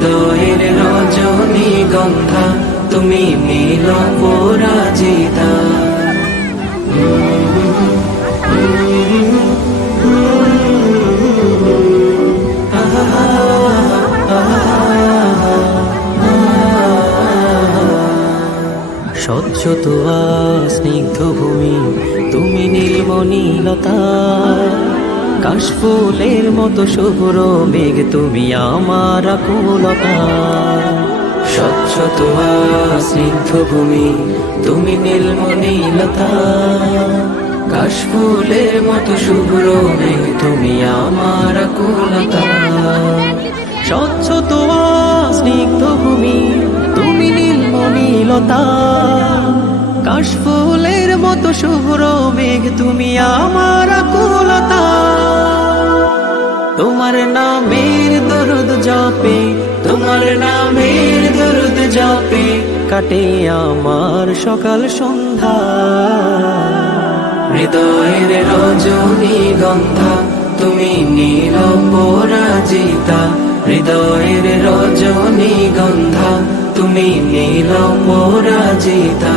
হৃদয়ের রজনী গন্ধা তুমি নীল পরাজিতা। স্বচ্ছ তোয়া স্নিগ্ধ ভূমি তুমি নীলমণিলতা কাশফুলের মতো শুভ্র মেঘ, তুমি আমার কুলতা স্বচ্ছ তোয়া স্নিগ্ধ ভূমি তুমি নীলমণিলতা। কাশফুলের মতো শুভ্র মেঘ, তুমি আমার কুলতা স্বচ্ছ তোয়া স্নিগ্ধ ভূমি তুমি নীলমণিলতা। কাশফুলের মতো শুভ্র মেঘ, তুমি আমার কুলতা তোমার নামের দরুদ জপে, তোমার নামের দরুদ জপে, কাটে আমার সকাল সন্ধ্যা। হৃদয়ের রজনী গন্ধা, তুমি নীল পরাজিতা। হৃদয়ের রজনী গন্ধা, তুমি নীল পরাজিতা।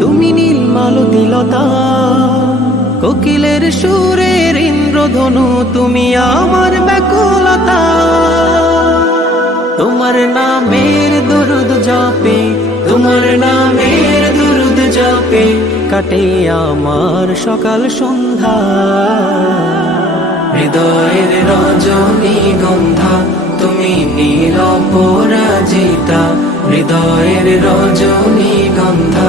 তুমি নীল মালতিলতা কোকিলের সুরের ইন্দ্রধনু, তুমি আমার ব্যাকুলতা। তোমার নামের দরুদ জপে, তোমার নামের দরুদ জপে, কাটে আমার সকাল সন্ধ্যা। হৃদয়ের রজনী গন্ধা, তুমি নীল পরাজিতা হৃদয়ের রজনী গন্ধা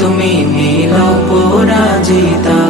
তুমি নীল পরাজিতা